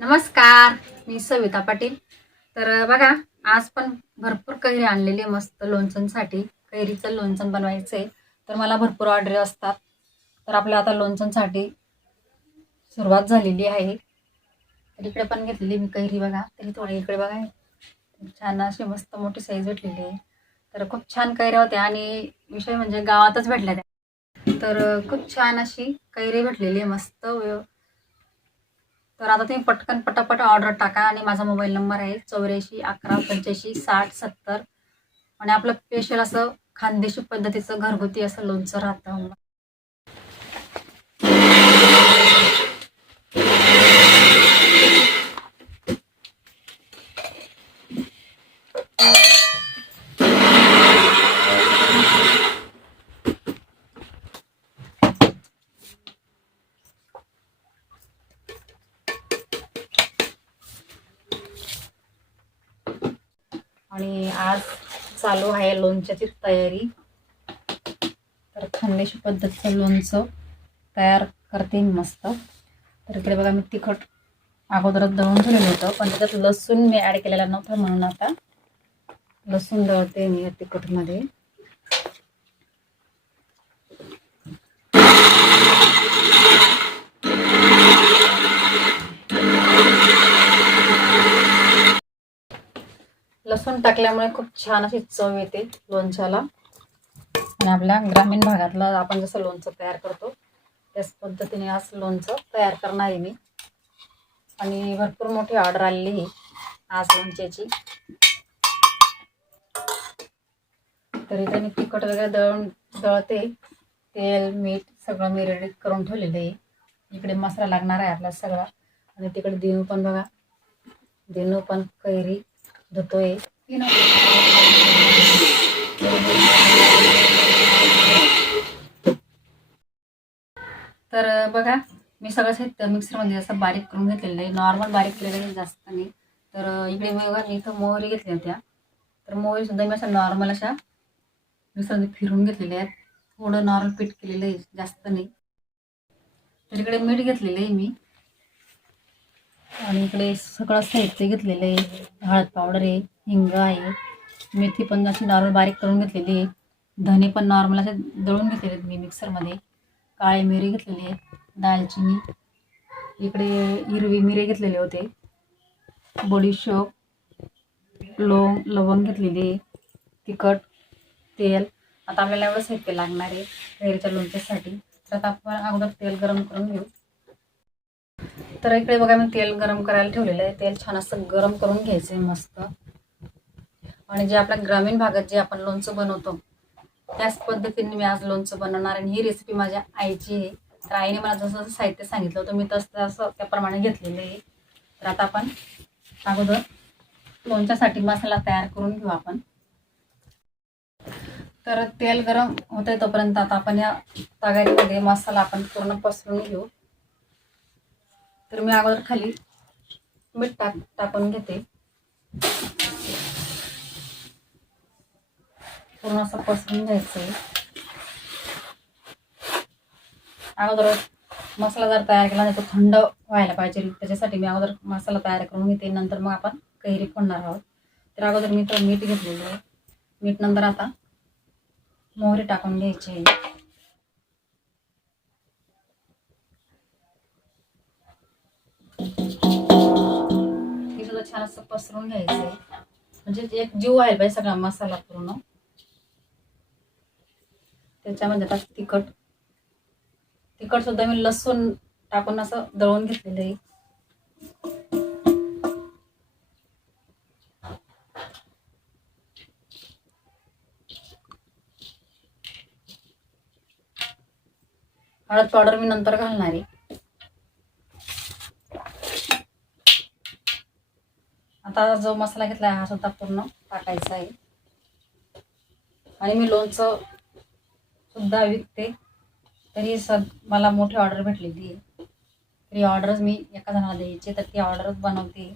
नमस्कार मी सविता पाटील. तर बघा आज पण भरपूर कैरी आणलेली आहे मस्त लोणचणसाठी कैरीचं लोणचण बनवायचं आहे तर मला भरपूर ऑर्डर असतात. तर आपल्या आता लोणचणसाठी सुरुवात झालेली आहे. तर इकडे पण घेतलेली मी कैरी बघा. तरी थोडी इकडे बघा. छान अशी मस्त मोठी साईज भेटलेली आहे. तर खूप छान कैऱ्या होत्या आणि विषय म्हणजे गावातच भेटल्या त्या. तर खूप छान अशी कैरी भेटलेली आहे. मस्त तर आता तुम्ही पटकन पटापट ऑर्डर टाका आणि माझा मोबाईल नंबर आहे चौऱ्याऐंशी अकरा पंच्याऐंशी साठ सत्तर. आणि आपलं स्पेशल असं खानदेशी पद्धतीचं घरगुती असं लोणचं राहतं आणि आज चालू आहे लोणच्याची तयारी. तर खानदेशी पद्धतीचं लोणचं तयार करते मी मस्त. तर इकडे बघा मी तिखट अगोदरच दळून ठेवलेलं होतं पण त्याच्यात लसूण मी ॲड केलेला नव्हता म्हणून आता लसूण दळते मी या तिखटमध्ये. लसूण टाकल्यामुळे खूप छान अशी चव येते लोणच्याला. आणि आपल्या ग्रामीण भागातलं आपण जसं लोणचं तयार करतो त्याच पद्धतीने आज लोणचं तयार करणार आहे मी. आणि भरपूर मोठी ऑर्डर आलेली आहे आज लोणच्याची. तरी त्याने तिखट वगैरे दळून दळते तेल मीठ सगळं मी रेडी करून ठेवलेलं आहे. इकडे मसाला लागणार आहे आपला सगळा. आणि तिकडे दिनू पण बघा दिनू पण कैरी धुतोय. तर बघा मी सगळं साहित्य मिक्सरमध्ये असं बारीक करून घेतलेलं आहे नॉर्मल बारीक केलेलं आहे जास्त नाही. तर इकडे बघा मी इथं मोहरी घेतल्या होत्या. तर मोहरी सुद्धा मी असं नॉर्मल अशा मिक्सरमध्ये फिरून घेतलेल्या आहेत. थोडं नॉर्मल पीठ केलेलं आहे जास्त नाही. तर इकडे मीठ घेतलेलं आहे मी. आणि इकडे सगळं साहित्य घेतलेलं आहे. हळद पावडर आहे हिंग आहे. मेथी पण अशी नॉर्मल बारीक करून घेतलेली आहे. धने पण नॉर्मल असे दळून घेतलेले आहेत मी मिक्सरमध्ये काळे मिरी घेतलेली आहे दालचिनी. इकडे हिरवी मिरे घेतलेले होते. बडीशोप लोंग लवंग घेतलेली आहे. तिखट तेल. आता आपल्याला एवढं साहित्य लागणार आहे. कैरीच्या लोणच्यासाठी. तर आता आपण अगोदर तेल गरम करून घेऊ. तर इकडे बघा मी तेल गरम करायला ठेवलेलं आहे. तेल छान असं गरम करून घ्यायचं आहे मस्त. आणि जे आपल्या ग्रामीण भागात जे आपण लोणचं बनवतो त्याच पद्धतीने मी आज लोणचं बनवणार आणि ही रेसिपी माझ्या आईची आहे. तर आईने मला जसं जसं साहित्य सांगितलं होतं मी तसं तसं त्याप्रमाणे घेतलेलं आहे. तर आता आपण अगोदर लोणच्यासाठी मसाला तयार करून घेऊ आपण. तर तेल गरम होतंय तोपर्यंत आता आपण या तगारीमध्ये मसाला आपण पूर्ण पसरून घेऊ. तर मी अगोदर खाली मीठ टाक टाकून घेते. पूर्ण असं पसरून घ्यायचं आहे अगोदर मसाला जर तयार केला नाही तो थंड व्हायला पाहिजे. त्याच्यासाठी मी अगोदर मसाला तयार करून घेते. नंतर मग आपण कैरी फोडणार आहोत. तर अगोदर मी तर मीठ घेतलेलं आहे. मीठ नंतर आता मोहरी टाकून घ्यायची आहे. हे छान असं पसरून घ्यायचं म्हणजे एक जीव व्हायला पाहिजे सगळा मसाला पूर्ण. त्याच्यामध्ये आता तिखट. तिखट सुद्धा मी लसूण टाकून असं दळून घेतलेलं आहे. हळद पावडर मी नंतर घालणार आहे. आता जो मसाला घेतला आहे हा सुद्धा पूर्ण टाकायचा आहे. आणि मी लोणचं सुद्धा विकते. तरी सद मला मोठी ऑर्डर भेटलेली आहे. तरी ऑर्डरच मी एका जणाला द्यायची तर ती ऑर्डरच बनवते.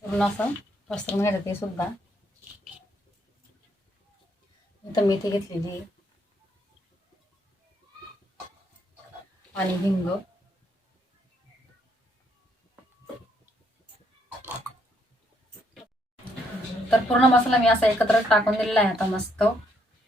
पूर्ण असं पसरून घ्यायचं ते सुद्धा. इथं मेथी घेतलेली आणि हिंग. तर पूर्ण मसाला मी असा एकत्र टाकून दिलेला आहे आता मस्त.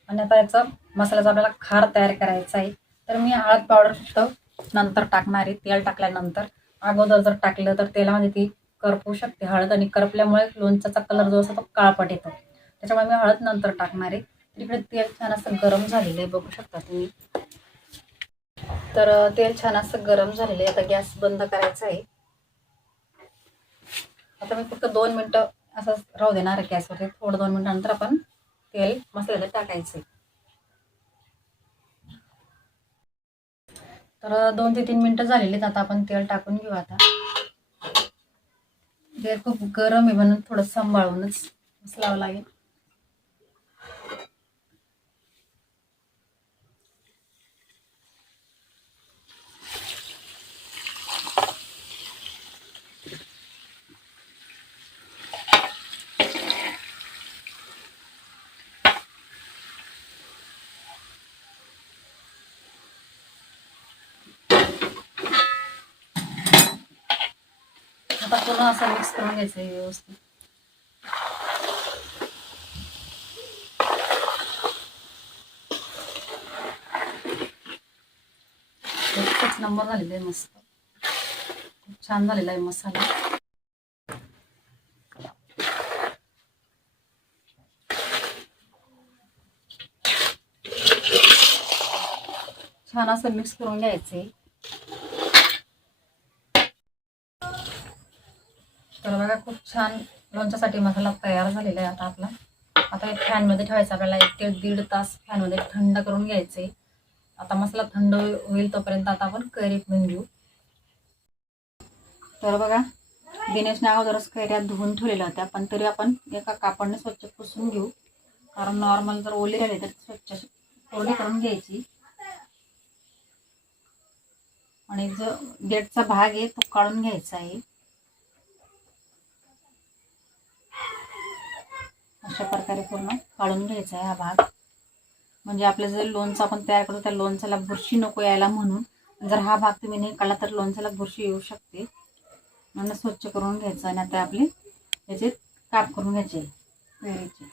आणि आता याचा मसाल्याचा आपल्याला खार तयार करायचा आहे. तर मी हळद पावडर फक्त नंतर टाकणार आहे तेल टाकल्यानंतर. अगोदर जर टाकलं तर तेलामध्ये ती करपू शकते. हळद आणि करपल्यामुळे लोणच्याचा कलर जो असतो तो काळपट येतो. त्याच्यामुळे मी हळद नंतर टाकणार आहे. इकडे तेल छान असं गरम झालेलं आहे बघू शकता तुम्ही. तर तेल छान असं गरम झालेलं आहे. आता गॅस बंद करायचा आहे. आता मी फक्त दोन मिनटं असं राहू देणार गॅसवरती. थोडं दोन मिनटानंतर आपण तेल मसाल्याला टाकायचं तर दोन ते तीन मिनटं झालेली आहेत. आता आपण तेल टाकून घेऊ आता. तेल खूप गरम आहे म्हणून थोडं सांभाळूनच लावावं लागेल. आता पूर्ण असं मिक्स करून घ्यायचं आहे व्यवस्थित. एकच नंबर झालेला आहे मस्त. खूप छान झालेला आहे मसाला. छान असं मिक्स करून घ्यायचं आहे. तर बघा खूप छान लोणच्यासाठी मसाला तयार झालेला आहे आता आपला. आता एक फॅनमध्ये ठेवायचा आपल्याला एक ते दीड तास फॅनमध्ये थंड करून घ्यायचे. आता मसाला थंड होईल तोपर्यंत आता आपण कैरी पिळून घेऊ. तर बघा दिनेशने अगोदरच कैऱ्या धुवून ठेवलेल्या होत्या पण तरी आपण एका कापडने स्वच्छ पुसून घेऊ. कारण नॉर्मल जर ओली राहिली तर स्वच्छ ओली कोरडी करून घ्यायची. आणि जो गेटचा भाग आहे तो काढून घ्यायचा आहे. अशा प्रकारे पूर्ण काढून घ्यायचा आहे हा भाग. म्हणजे आपलं जर लोणचं आपण तयार करतो त्या लोणचाला बुरशी नको यायला म्हणून जर हा भाग तुम्ही नाही काढला तर लोणचाला बुरशी येऊ शकते. म्हणून स्वच्छ करून घ्यायचं आणि आता आपले याचे काप करून घ्यायचे कैरीचे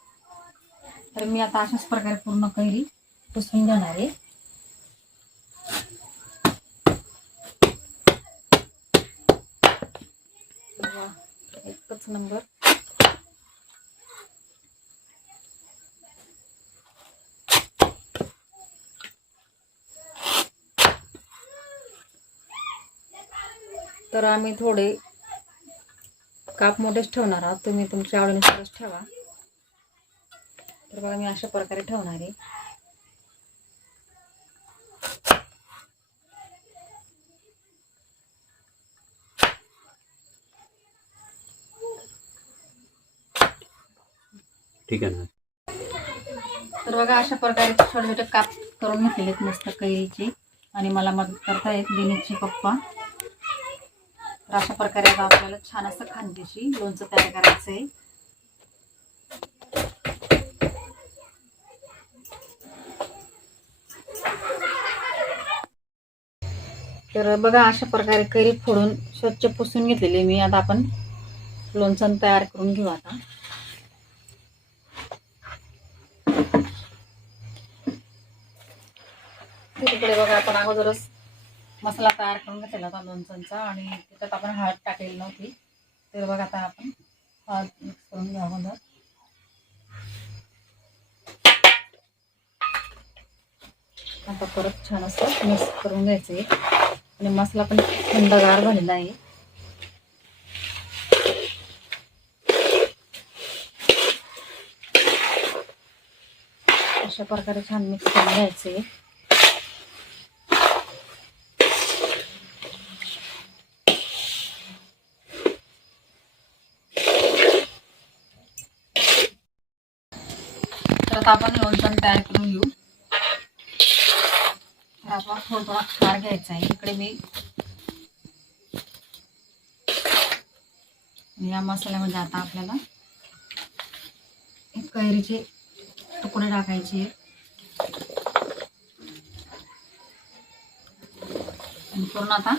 तर मी आता अशाच प्रकारे पूर्ण कैरी पुसून घेणार आहे. एकच नंबर. तर आम्ही थोडे काप मोठेच ठेवणार आहोत. तुम्ही तुमच्या आवडीनुसारच ठेवा. तर बघा मी अशा प्रकारे ठेवणार आहे. ठीक आहे ना? तर बघा अशा प्रकारे छोटे छोटे काप करून घेतलेले आहेत मस्त कैरीचे. आणि मला मदत करतायत दिनेशचे पप्पा. तर अशा प्रकारे आता आपल्याला छान असं खांदेशी लोणचं तयार करायचं आहे. तर बघा अशा प्रकारे करी फोडून स्वच्छ पुसून घेतलेली मी. आता आपण लोणचं तयार करून घेऊ आता. तिकडे बघा आपण अगोदरच मसाला तयार करून घेतलेला होता लोणचांचा आणि त्याच्यात आपण हळद टाकलेली नव्हती. तर बघा आता आपण हळद मिक्स करून घ्या अगोदर आता परत छान असं मिक्स करून घ्यायचं आहे आणि मसाला पण थंडगार झालेला आहे. अशा प्रकारे छान मिक्स करून घ्यायचं आहे तर आता आपण लोणचं तयार करून घेऊ. तर आपण थोडा थोडा खार घ्यायचा आहे. इकडे मी या मसाल्यामध्ये आता आपल्याला कैरीचे तुकडे टाकायचे आणि पूर्ण आता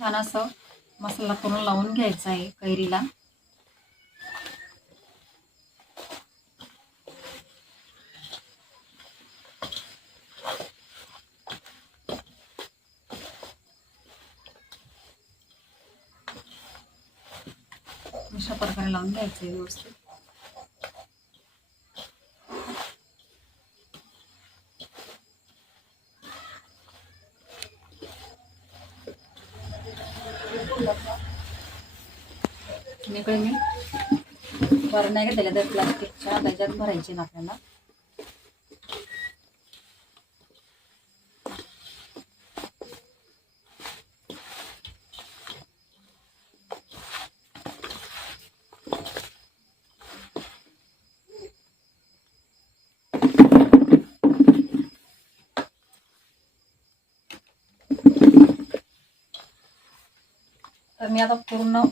छान असं मसाला करून लावून घ्यायचा आहे कैरीला. अशा प्रकारे लावून घ्यायचं आहे व्यवस्थित. इकडे मी भर नाही घेतलेल्या तर प्लास्टिकच्या त्याच्यात भरायचे ना आपल्याला. तर मी आता पूर्ण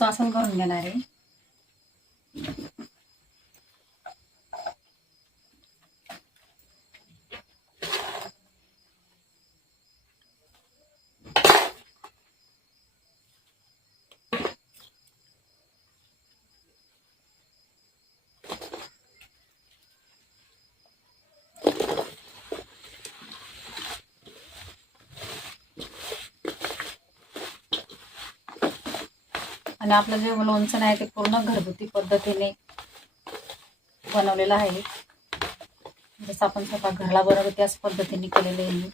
लोणचं असं करून घेणार आहे. आणि आपलं जे लोणचं आहे ते पूर्ण घरगुती पद्धतीने बनवलेलं आहे. जसं आपण स्वतः घरला बनवतो त्याच पद्धतीने केलेलं आहे मी.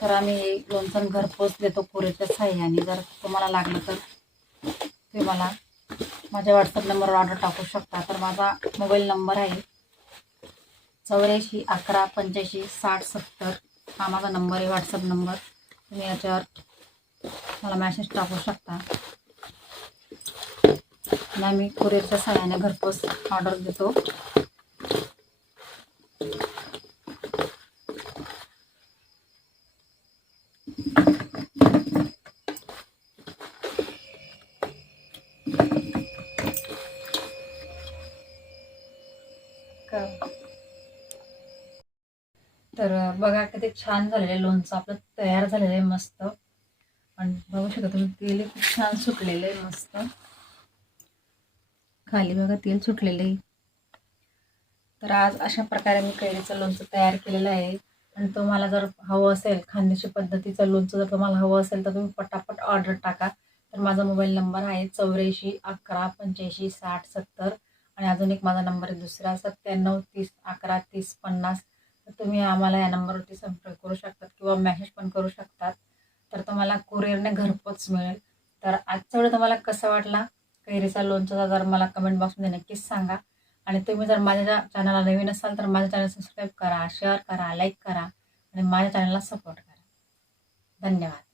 तर आम्ही हे लोणचं घरपोच देतो पुरेच्या साह्याने. जर तुम्हाला लागलं तर तुम्ही मला माझ्या व्हॉट्सअप नंबरवर ऑर्डर टाकू शकता. तर माझा मोबाईल नंबर आहे चौऱ्याऐंशी अकरा पंच्याऐंशी साठ सत्तर. हा माझा नंबर आहे व्हॉट्सअप नंबर तुम्ही याच्यावर मला मॅसेज टाकू शकता. आणि आम्ही कुरिअरच्या सहाय्याने घरपोच ऑर्डर देतो. तर बघा किती छान झालेलं लोणचं. आपलं तयार झालेलं आहे मस्त. आणि बघू शकता तुम्ही तेल खूप छान सुटलेलं आहे मस्त. खाली बघा तेल सुटलेलं आहे. तर आज अशा प्रकारे मी कैरीचं लोणचं तयार केलेलं आहे. आणि तुम्हाला जर हवं असेल खानदेशी पद्धतीचं लोणचं जर तुम्हाला हवं असेल तर तुम्ही पटापट ऑर्डर टाका. तर माझा मोबाईल नंबर आहे चौऱ्याऐंशी अकरा पंच्याऐंशी साठ सत्तर. आणि अजून एक माझा नंबर आहे दुसरा सत्त्याण्णव तीस अकरा तीस पन्नास. तर तुम्ही आम्हाला या नंबरवरती संपर्क करू शकतात किंवा मेसेज पण करू शकतात. तर तुम्हाला कुरिअरने घरपोच मिळेल. तर आजचा व्हिडिओ तुम्हाला कसा वाटला? कैरीचा लोणचा जर मला कमेंट बॉक्समध्ये नक्कीच सांगा. आणि तुम्ही जर माझ्या चॅनलला नवीन असाल तर माझ्या चॅनल सबस्क्राईब करा शेअर करा लाईक करा आणि माझ्या चॅनलला सपोर्ट करा. धन्यवाद.